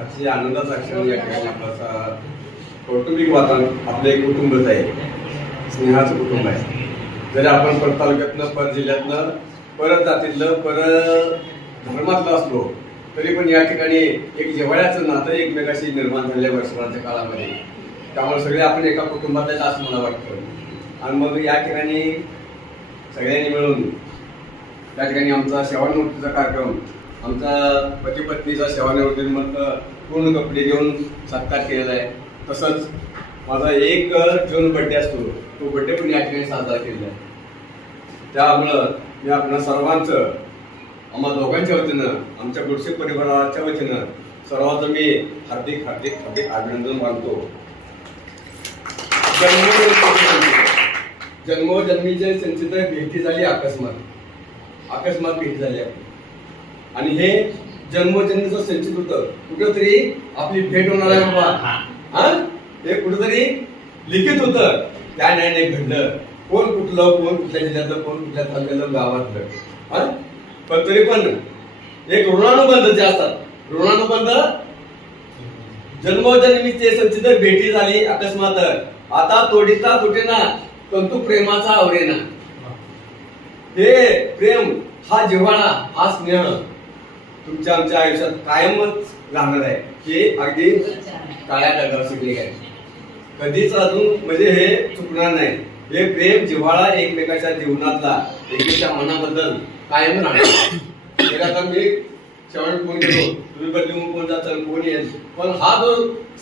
अतिशय आनंदाचा क्षण या ठिकाणी आपला कौटुंबिक वातावरण आपलं एक कुटुंबच आहे, स्नेहाचं कुटुंब आहे. जरी आपण पर तालुक्यातलं, पर जिल्ह्यातलं, परत जातीतलं, पर धर्मातलं असलो तरी पण या ठिकाणी एक जिव्हाळ्याचं नातं एकमेकाशी निर्माण झाले वर्षभराच्या काळामध्ये. त्यामुळे सगळे आपण एका कुटुंबातले असं मला वाटतं. आणि मग या ठिकाणी सगळ्यांनी मिळून त्या ठिकाणी आमचा सेवानिवृत्तीचा कार्यक्रम, आमचा पती पत्नीचा सेवानिवृत्ती मग पूर्ण कपडे घेऊन सत्कार केलेला आहे. तसंच माझा 1 जून बड्डे असतो, तो बड्डे पण या ठिकाणी साजरा केलेला आहे. त्यामुळं मी आपल्या सर्वांचं, आम्हा दोघांच्या वतीनं, आमच्या गुडसे परिवाराच्या वतीनं सर्वांचं मी हार्दिक हार्दिक हार्दिक अभिनंदन मानतो. जन्मोजन्मीचे संचित भेटी झाली, अकस्मात भेट झाली आपली. आणि हे जन्मोजन्मीचं संचित होतं, कुठंतरी आपली भेट होणार आहे बाबा. हे कुठंतरी लिखित होतं, त्या न्यायाने घडलं. कोण कुठलं, कोण कुठल्या जिल्ह्यातलं, कोण कुठल्या तालुक्यातलं, गावातलं. पण तरी पण एक ऋणानुबंध जे असतात, ऋणानुबंध जन्मोजन्मीचे संचित भेटी झाली अकस्मात, आता तोडीता तुटेना तंतू प्रेमाचा आवरेना. हे प्रेम, हा जिव्हाळा, हा स्नेह तुमच्या आमच्या आयुष्यात कायमच राहणार आहे. हे अगदी काळ्या दगडावर शिकले आहे, कधीच अजून म्हणजे हे चुकणार नाही. हे प्रेम जिव्हाळा एकमेकाच्या जीवनातला, एकमेकाच्या मनाबद्दल कायम राहणार. आता मी शेवट फोन केलो, तुम्ही बदलून कोण जाचाल, कोण येईल, पण हा जो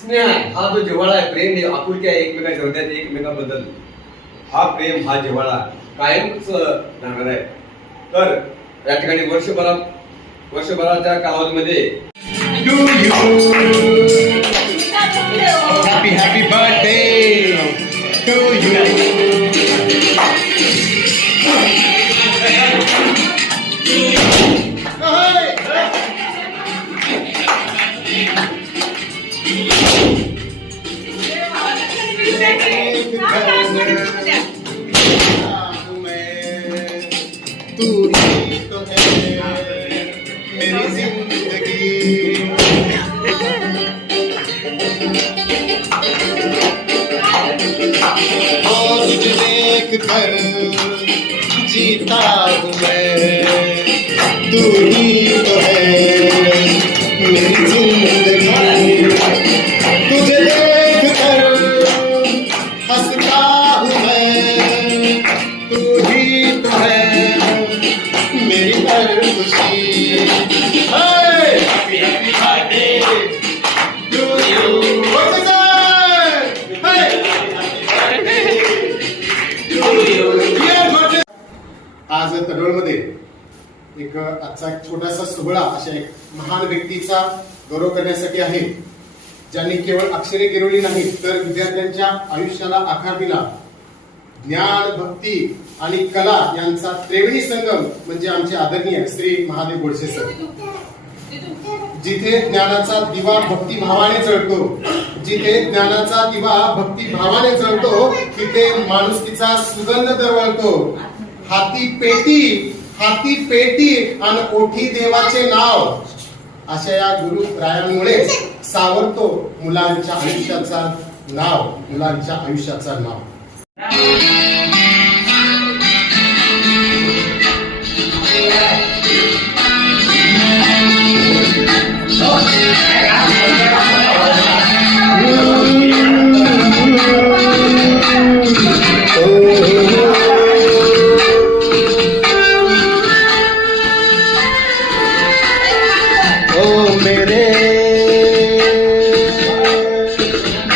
स्नेह आहे, हा जो जिव्हाळा आहे, प्रेम आहे, आपुलकी आहे एकमेकाच्या हृदयात एकमेकाबद्दल, हा प्रेम, हा जिव्हाळा कायमच राहणार आहे. तर या ठिकाणी वर्षभराच्या कालावधीमध्ये हॅपी बर्थडे टू यू. तू ही तो है मेरी जिंदगी, और तुझे देख कर जीता हूँ मैं. तू ही तो है मेरी जिंदगी, तुझे देख कर हंसता हूँ मैं. तू ही तो है मेरी हर खुशी. Happy happy birthday to you. आज तडोळमध्ये आजचा एक छोटासा सोहळा अशा एक महान व्यक्तीचा गौरव करण्यासाठी आहे, ज्यांनी केवळ अक्षरे गिरवली नाही तर विद्यार्थ्यांच्या आयुष्याला आकार दिला. ज्ञान, भक्ती आणि कला यांचा त्रिवेणी संगम म्हणजे आमचे आदरणीय श्री महादेव गोडसे सर. जिथे ज्ञानाचा दिवा भक्तिभावाने जळतो, जिथे ज्ञानाचा दिवा भक्तिभावाने जळतो, तिथे माणुसकीचा सुगंध दरवळतो. हाती पेटी आणि ओठी देवाचे नाव, अशा या गुरुरायांमुळे सावरतो मुलांच्या आयुष्याचा नाव. मेरे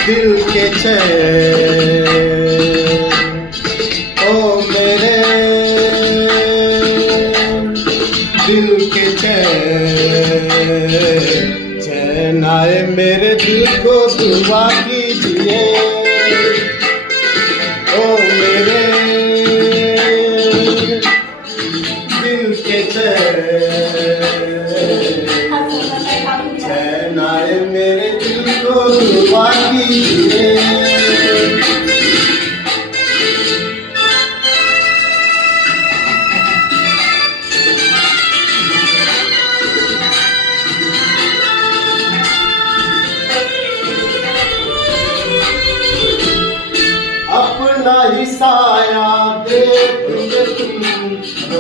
दिल के चैन, ओ मेरे दिल के चैन आए मेरे दिल को दुआ कीजिए. ओ मेरे दिल के चैन आए मेरे दिल को दुआ कीजिए.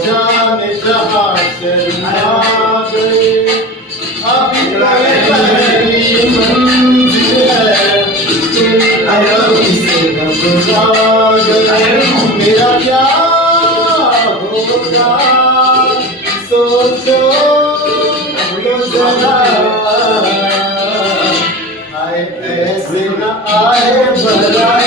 जाने जहाँ शर्मा गए, अभी पहली मंजिल है, तुम से घबरा गए, मेरा क्या होगा सोचो जरा, आए ऐसे न आए भला